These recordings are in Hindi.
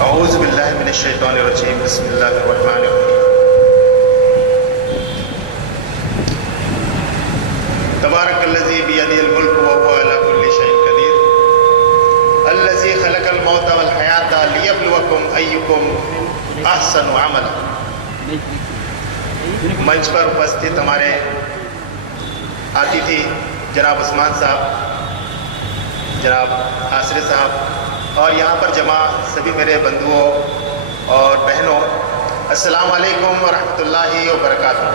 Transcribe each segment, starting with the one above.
औज़ु बिल्लाहि मिनश शैतानिर रजीम बिस्मिल्लाहिर रहमानिर रहीम। तबारकल्लज़ी बियदिहिल मुल्क व हुवा अला कुल्लि शैइन क़दीर। अल्लज़ी खलक़ल मौता वल हयाता लियब्लुवकुम अय्युकुम अहसनु अमला। मंच पर उपस्थित हमारे अतिथि जनाब उस्मान साहब, जनाब आसिर साहब और यहाँ पर जमा सभी मेरे बंधुओं और बहनों, अस्सलाम वालेकुम व रहमतुल्लाहि व बरकातुहू।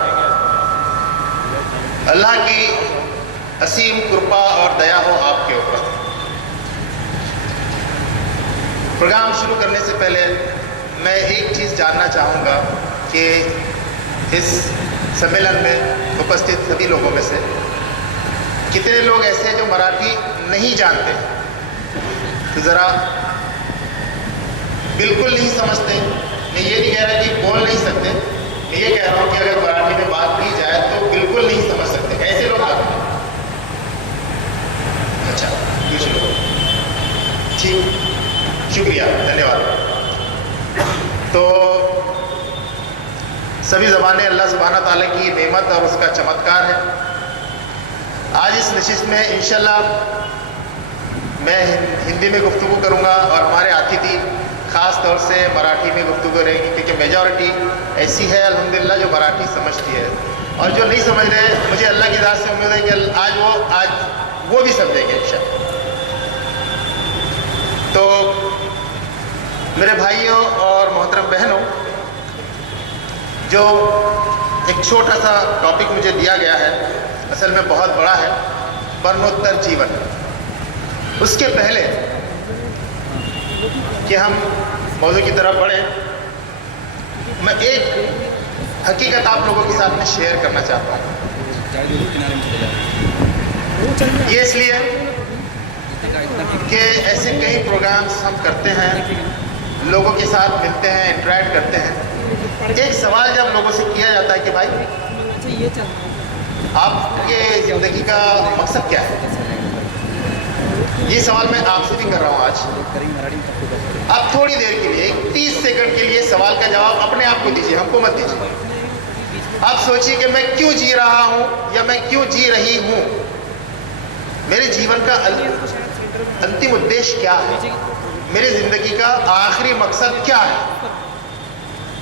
अल्लाह की असीम कृपा और दया हो आपके ऊपर। प्रोग्राम शुरू करने से पहले मैं एक चीज़ जानना चाहूँगा कि इस सम्मेलन में उपस्थित सभी लोगों में से कितने लोग ऐसे हैं जो मराठी नहीं जानते, तो ज़रा बिल्कुल नहीं समझते। मैं ये नहीं कह रहा कि बोल नहीं सकते, मैं ये कह रहा हूँ कि अगर मराठी में बात की जाए तो बिल्कुल नहीं समझ सकते, ऐसे लोग आते हैं। अच्छा, कुछ लोग, ठीक, शुक्रिया, धन्यवाद। तो सभी ज़बानें अल्लाह सुब्हाना ताला की नेमत और उसका चमत्कार है। आज इस नशिस्त में इंशाल्लाह मैं हिंदी में गुफ्तगू करूँगा और हमारे अतिथि ख़ास तौर से मराठी में गुफ्तगू करेंगे, क्योंकि मेजॉरिटी ऐसी है अल्हम्दुलिल्लाह जो मराठी समझती है, और जो नहीं समझ रहे मुझे अल्लाह की ज़ात से उम्मीद है कि आज वो भी समझेंगे इंशाल्लाह। तो मेरे भाइयों और मोहतरम बहनों, जो एक छोटा सा टॉपिक मुझे दिया गया है, असल में बहुत बड़ा है, मरणोत्तर जीवन। उसके पहले कि हम मौजू की तरफ बढ़ें, मैं एक हकीकत आप लोगों के साथ में शेयर करना चाहता हूँ। ये इसलिए कि ऐसे कई प्रोग्राम्स हम करते हैं, लोगों के साथ मिलते हैं, इंटरेक्ट करते हैं। एक सवाल जब लोगों से किया जाता है कि भाई आपके ज़िंदगी का मकसद क्या है, ये सवाल मैं आपसे भी कर रहा हूँ आज। आप थोड़ी देर के लिए 30 सेकंड के लिए सवाल का जवाब अपने आप को दीजिए, हमको मत दीजिए। आप सोचिए कि मैं क्यों जी रहा हूँ या मैं क्यों जी रही हूँ, मेरे जीवन का अंतिम उद्देश्य क्या है, मेरी ज़िंदगी का आखिरी मकसद क्या है।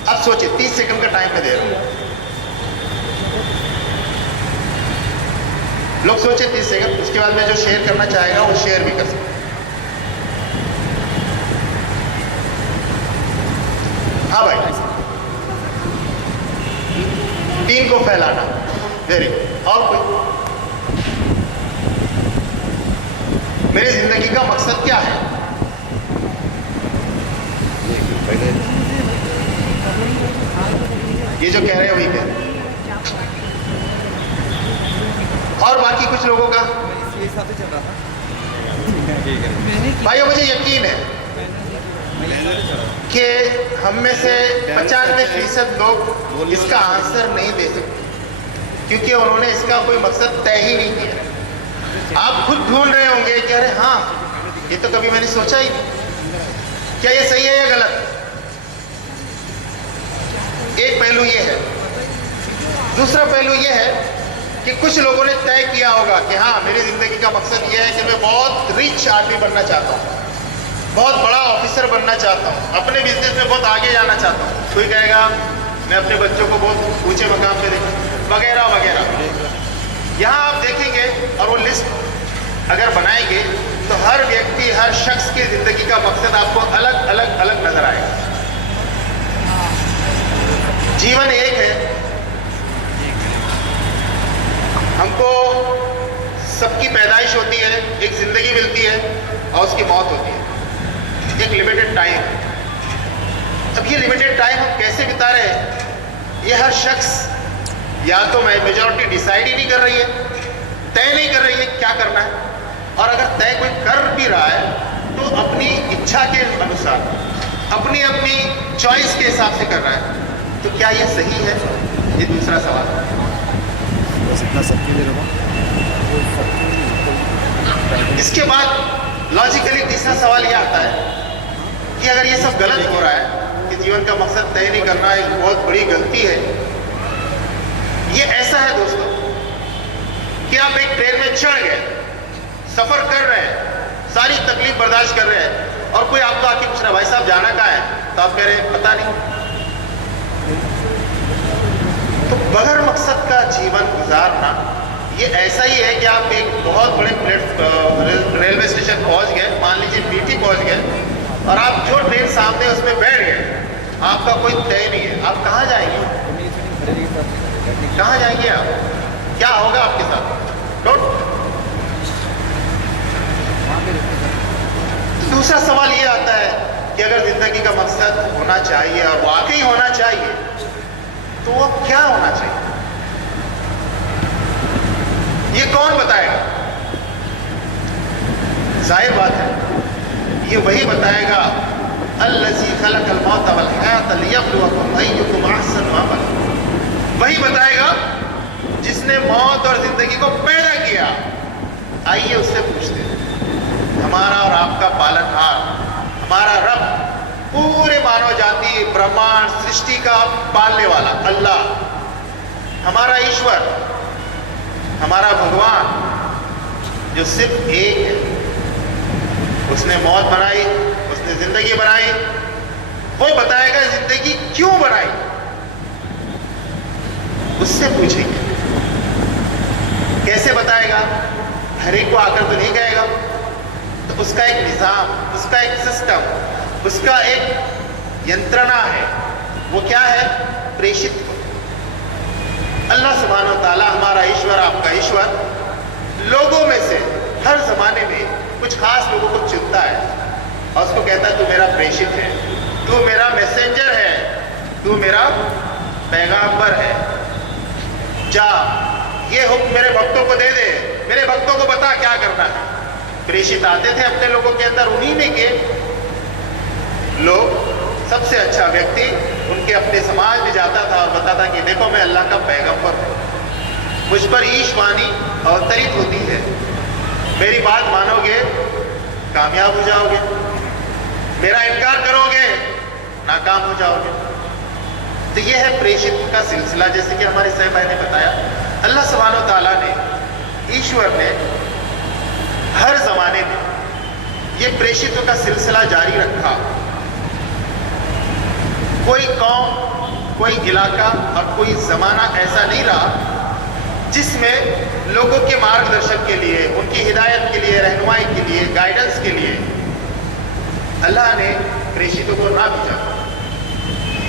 अब सोचिए, 30 सेकंड का टाइम मैं दे रहा हूँ। लोग सोचे 30 सेकंड, उसके बाद मैं जो शेयर करना चाहेगा वो शेयर भी कर सकते। हाँ भाई, 3 को फैलाना, वेरी गुड। और कोई? मेरी जिंदगी का मकसद क्या है? ये जो कह रहे हैं वही कह रहे हैं। और बाकी कुछ लोगों का भाइयों, मुझे यकीन है कि हम में से 95% लोग इसका आंसर नहीं दे सकते, क्योंकि उन्होंने इसका कोई मकसद तय ही नहीं किया। आप खुद ढूंढ रहे होंगे कि अरे हाँ, ये तो कभी मैंने सोचा ही नहीं, क्या ये सही है या गलत। एक पहलू ये है। दूसरा पहलू ये है कि कुछ लोगों ने तय किया होगा कि हाँ, मेरी ज़िंदगी का मकसद ये है कि मैं बहुत रिच आदमी बनना चाहता हूँ, बहुत बड़ा ऑफिसर बनना चाहता हूँ, अपने बिजनेस में बहुत आगे जाना चाहता हूँ। कोई कहेगा मैं अपने बच्चों को बहुत ऊंचे मकाम पे देखूँ, वगैरह वगैरह। यहाँ आप देखेंगे और वो लिस्ट अगर बनाएंगे तो हर व्यक्ति, हर शख्स की ज़िंदगी का मकसद आपको अलग अलग अलग नजर आएगा। जीवन एक है, हमको सबकी पैदाइश होती है, एक ज़िंदगी मिलती है और उसकी मौत होती है, एक लिमिटेड टाइम। अब ये लिमिटेड टाइम हम कैसे बिता रहे हैं, ये हर शख्स, या तो मेजॉरिटी डिसाइड ही नहीं कर रही है, तय नहीं कर रही है क्या करना है, और अगर तय कोई कर भी रहा है तो अपनी इच्छा के अनुसार, अपनी अपनी चॉइस के हिसाब से कर रहा है। तो क्या ये सही है? ये दूसरा सवाल। इसके बाद लॉजिकली तीसरा सवाल यह आता है कि अगर ये सब गलत हो रहा है कि जीवन का मकसद तय नहीं करना एक बहुत बड़ी गलती है। ये ऐसा है दोस्तों कि आप एक ट्रेन में चढ़ गए, सफर कर रहे हैं, सारी तकलीफ बर्दाश्त कर रहे हैं और कोई आपको आके पूछ रहा भाई साहब जाना कहाँ है, तो आप कह रहे हैं पता नहीं। तो बगैर मकसद का जीवन गुजारना ये ऐसा ही है कि आप एक बहुत बड़े रेलवे स्टेशन पहुंच गए, मान लीजिए बीटी पहुंच गए, और आप जो ट्रेन सामने उसमें बैठ गए, आपका कोई तय नहीं है, आप कहाँ जाएंगे, कहाँ जाएंगे आप, क्या होगा आपके साथ। दूसरा सवाल ये आता है कि अगर जिंदगी का मकसद होना चाहिए और वाकई होना चाहिए तो वो क्या होना चाहिए, ये कौन बताएगा। जाहिर बात है ये वही बताएगा अल्लज़ी खलक़ल मौत वल हयात लियब्लुवकुम अय्युकुम अहसनु अमला, वही बताएगा जिसने मौत और जिंदगी को पैदा किया। आइए उससे पूछते हैं, हमारा और आपका पालनहार, हमारा रब, पूरे मानव जाति ब्रह्मांड सृष्टि का पालने वाला अल्लाह, हमारा ईश्वर, हमारा भगवान जो सिर्फ एक है, उसने मौत बनाई, उसने जिंदगी बनाई, वो बताएगा जिंदगी क्यों बनाई, उससे पूछेंगे। कैसे बताएगा, हर एक को आकर तो नहीं कहेगा, तो उसका एक निजाम, उसका एक सिस्टम, उसका एक यंत्रणा है। वो क्या है, प्रेषित। अल्लाह सुब्हानहू व तआला हमारा ईश्वर, आपका ईश्वर, लोगों में से हर जमाने में कुछ खास लोगों को चुनता है और उसको कहता है तू मेरा प्रेषित है, तू मेरा मैसेंजर है, तू मेरा पैगाम्बर है, जा ये हुक्म मेरे भक्तों को दे दे, मेरे भक्तों को बता क्या करना है। प्रेषित आते थे अपने लोगों के अंदर, उन्हीं में के लोग, सबसे अच्छा व्यक्ति उनके अपने समाज में जाता था और बताता कि देखो मैं अल्लाह का पैगंबर हूं, मुझ पर ईशवाणी अवतरित होती है, मेरी बात मानोगे कामयाब हो जाओगे, मेरा इनकार करोगे नाकाम हो जाओगे। तो यह है प्रेषित का सिलसिला। जैसे कि हमारे साहब भाई ने बताया, अल्लाह सुब्हानहू व तआला ने, ईश्वर ने हर जमाने में ये प्रेषितों का सिलसिला जारी रखा। कोई कौम, कोई इलाका और कोई जमाना ऐसा नहीं रहा जिसमें लोगों के मार्गदर्शन के लिए, उनकी हिदायत के लिए, रहनुमाई के लिए, गाइडेंस के लिए अल्लाह ने प्रेषितों को ना भेजा।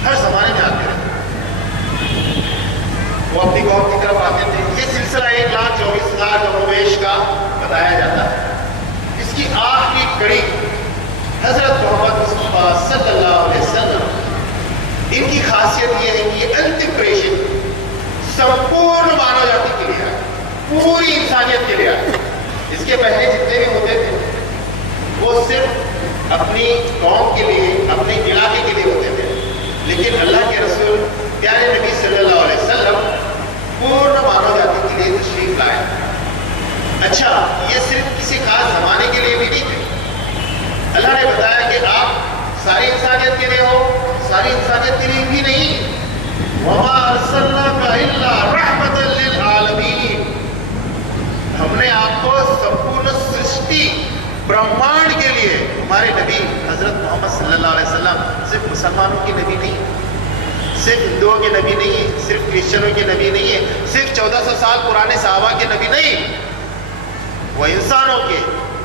हर जमाने में आते रहे, वो अपनी कौम की तरफ आते थे। ये सिलसिला 1,24,000 कमोवेश का बताया जाता है। इसकी आखिरी कड़ी हजरत मोहम्मद मुस्तफा सल्लल्लाहु अलैहि वसल्लम, इनकी खासियत यह है कि ये अंतिम प्रेषित संपूर्ण मानव जाति के लिए आए, पूरी इंसानियत के लिए आए। इसके पहले जितने भी होते थे वो सिर्फ अपनी कौम के लिए, अपने इलाके के लिए होते थे, लेकिन अल्लाह के रसूल प्यारे नबी सल्लल्लाहु अलैहि वसल्लम पूर्ण मानव जाति के लिए तशरीफ लाए। अच्छा, ये सिर्फ किसी खास जमाने के लिए भी नहीं थे। अल्लाह ने बताया कि आप सारी इंसानियत के लिए हो, सारी इंसानियत के लिए भी नहीं। वमा अरसलनाका इल्ला रहमतल लिल आलमीन, हमने आपको संपूर्ण सृष्टि ब्रह्मांड के लिए, हमारे नबी हजरत मोहम्मद सल्लल्लाहु अलैहि वसल्लम सिर्फ मुसलमानों के नबी नहीं, सिर्फ हिंदुओं के नबी नहीं है, सिर्फ क्रिश्चियनों के नबी नहीं है, सिर्फ 1400 साल पुराने सहाबा के नबी नहीं, वो इंसानों के,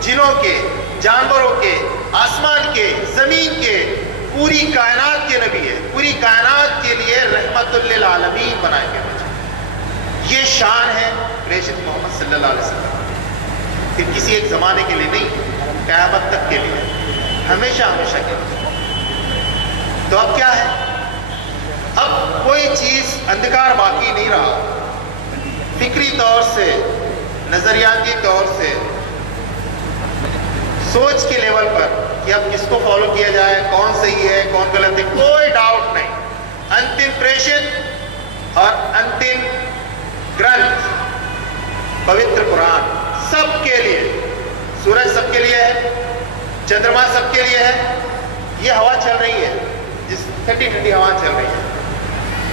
जिनों के, जानवरों के, आसमान के, जमीन के, पूरी कायनात के नबी है। पूरी कायनात के लिए रहमतुल लिल आलमीन बनाए गए। ये शान है प्रेषित मोहम्मद सल्लल्लाहु अलैहि वसल्लम। फिर किसी एक जमाने के लिए नहीं, क़यामत तक के लिए, हमेशा हमेशा के लिए। तो अब क्या है, अब कोई चीज अंधकार बाकी नहीं रहा। फिक्री तौर से, नजरियाती तौर से, सोच के लेवल पर कि अब किसको फॉलो किया जाए, कौन सही है कौन गलत है, कोई डाउट नहीं। अंतिम प्रेषित और अंतिम ग्रंथ पवित्र कुरान सबके लिए, सूरज सबके लिए है, चंद्रमा सबके लिए है, ये हवा चल रही है, जिस ठंडी ठंडी हवा चल रही है,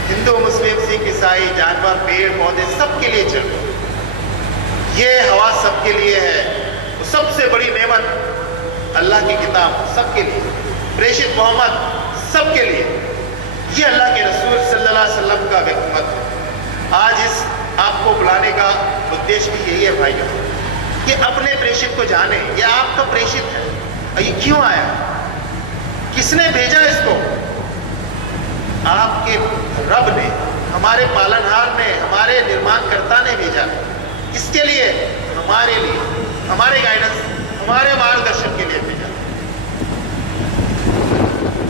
हिंदू मुस्लिम सिख ईसाई जानवर पेड़ पौधे सबके लिए चल रही है। ये हवा सबके लिए है। तो सबसे बड़ी नेमत अल्लाह की किताब सबके लिए, प्रेषित मोहम्मद सबके लिए, ये अल्लाह के रसूल सल्लल्लाहु अलैहि वसल्लम का व्यक्तिमत है। आज इस आपको बुलाने का उद्देश्य भी यही है भाइयों, कि अपने प्रेषित को जाने। ये आपका प्रेषित है और ये क्यों आया, किसने भेजा इसको? आपके रब ने, हमारे पालनहार ने, हमारे निर्माणकर्ता ने भेजा। किसके लिए? हमारे लिए, हमारे गाइडेंस, हमारे मार्गदर्शन के लिए भेजा।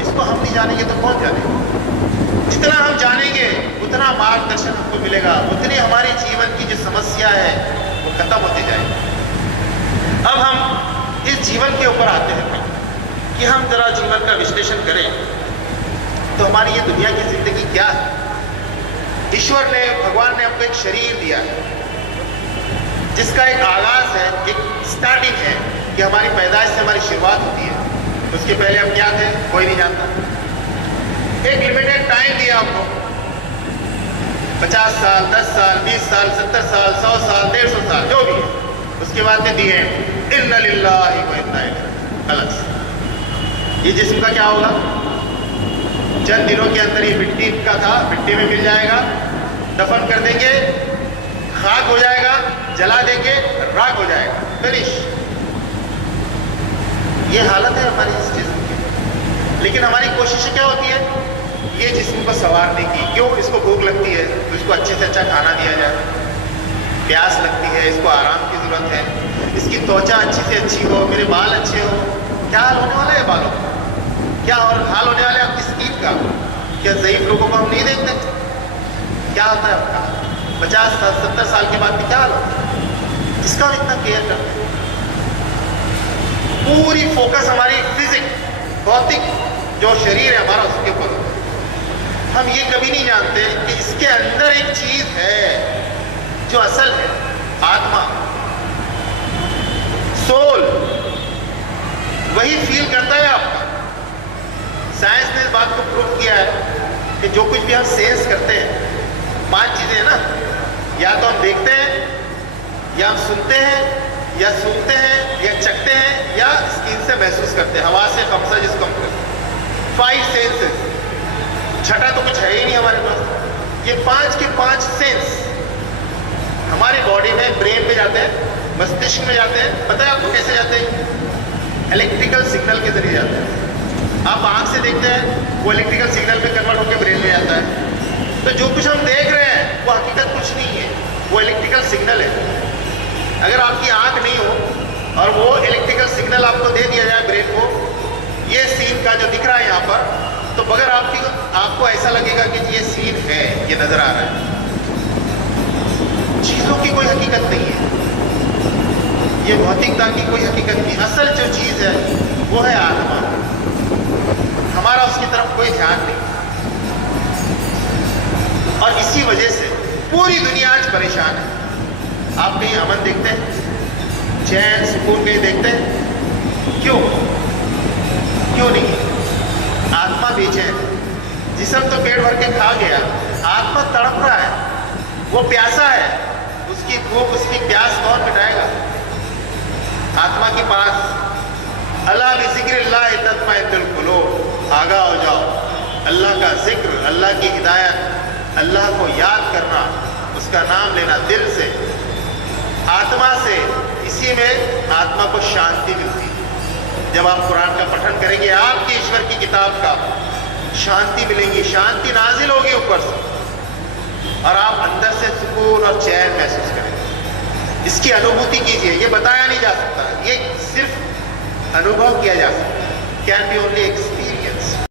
इसको हम नहीं जानेंगे तो कौन जानेगा? जितना हम जानेंगे उतना मार्गदर्शन हमको मिलेगा, उतनी हमारी जीवन की जो समस्या है वो खत्म होती जाएगी। अब हम इस जीवन के ऊपर आते हैं कि हम जरा जीवन का विश्लेषण करें तो हमारी ये दुनिया की जिंदगी क्या है। ईश्वर ने, भगवान ने हमको एक शरीर दिया है जिसका एक आगाज है, एक स्टार्टिंग है कि हमारी पैदाइश से हमारी शुरुआत होती है। उसके पहले हम क्या थे कोई नहीं जानता। एक लिमिटेड टाइम दिया हमको, 50 साल, 10 साल, 20 साल, 70 साल, 100 साल, 150 साल, जो भी है। उसके बाद में दिए इन्ना लिल्लाहि व इन्ना इलैहि राजिऊन। ये जिस्म का क्या होगा? चंद दिनों के अंदर ये मिट्टी का था, मिट्टी में मिल जाएगा, दफन कर देंगे, खाक हो जाएगा, जला देंगे, राख हो जाएगा, फिनिश। ये हालत है हमारी इस जिस्म की। लेकिन हमारी कोशिश क्या होती है? ये जिस्म को संवारने की। क्यों? इसको भूख लगती है तो इसको अच्छे से अच्छा खाना दिया जाए, प्यास लगती है, इसको आराम की जरूरत है, इसकी त्वचा अच्छी से अच्छी हो, मेरे बाल अच्छे हो। क्या हाल होने वाला है बालों का? क्या और हाल होने वाला है आपकी स्किन का? क्या ज़ईफ लोगों को हम नहीं देखते? क्या होता है आपका 50 साल 70 साल के बाद क्या हाल होता है? इसका हम इतना केयर करते हैं। पूरी फोकस हमारी फिजिक, भौतिक जो शरीर है हमारा, उसके ऊपर। हम ये कभी नहीं जानते कि इसके अंदर एक चीज है जो असल है, आत्मा, सोल, वही फील करता है आपका। साइंस ने इस बात को प्रूव किया है कि जो कुछ भी हम सेंस करते हैं, 5 चीजें हैं ना, या तो हम देखते हैं, या हम सुनते हैं, या सूंघते हैं, या चखते हैं, या स्किन से महसूस करते हैं, हवा से खमसा जिसको हम कहते हैं। 5 सेंसेस, छठा तो कुछ है ही नहीं हमारे पास। ये 5 के 5 सेंस हमारी बॉडी में, ब्रेन में जाते हैं, मस्तिष्क में जाते हैं। पता है आपको कैसे जाते हैं? इलेक्ट्रिकल सिग्नल के जरिए जाते हैं। आप आंख से देखते हैं, वो इलेक्ट्रिकल सिग्नल में कन्वर्ट होकर ब्रेन में जाता है। तो जो कुछ हम देख रहे हैं वो हकीकत कुछ नहीं है, वो इलेक्ट्रिकल सिग्नल है। अगर आपकी आंख नहीं हो और वो इलेक्ट्रिकल सिग्नल आपको दे दिया जाए ब्रेन को, ये सीन का जो दिख रहा है यहाँ पर, तो बगैर आपको ऐसा लगेगा कि ये सीन है, ये नजर आ रहा है। चीजों की कोई हकीकत नहीं है, ये भौतिकता की कोई हकीकत नहीं। असल जो चीज है वो है आत्मा। हमारा उसकी तरफ कोई ध्यान नहीं, और इसी वजह से पूरी दुनिया आज परेशान है। आप कहीं अमन देखते हैं, चैन सुकून कहीं देखते हैं? क्यों? क्यों नहीं? आत्मा बेचैन है। जिस्म तो पेट भर के खा गया, आत्मा तड़प रहा है, वो प्यासा है, उसकी भूख, उसकी प्यास कौन मिटाएगा? आत्मा के पास अल्लाह बिज़िक्रिल्लाह तत्मइन्नुल क़ुलूब, आगा हो जाओ। अल्लाह का जिक्र, अल्लाह की हिदायत, अल्लाह को याद करना, उसका नाम लेना दिल से, आत्मा से, इसी में आत्मा को शांति मिलती है। जब आप कुरान का पठन करेंगे, आपके ईश्वर की किताब का, शांति मिलेगी, शांति नाजिल होगी ऊपर से, और आप अंदर से सुकून और चैन महसूस करेंगे। इसकी अनुभूति कीजिए। ये बताया नहीं जा सकता, ये सिर्फ अनुभव किया जा सकता है। Can be only experience.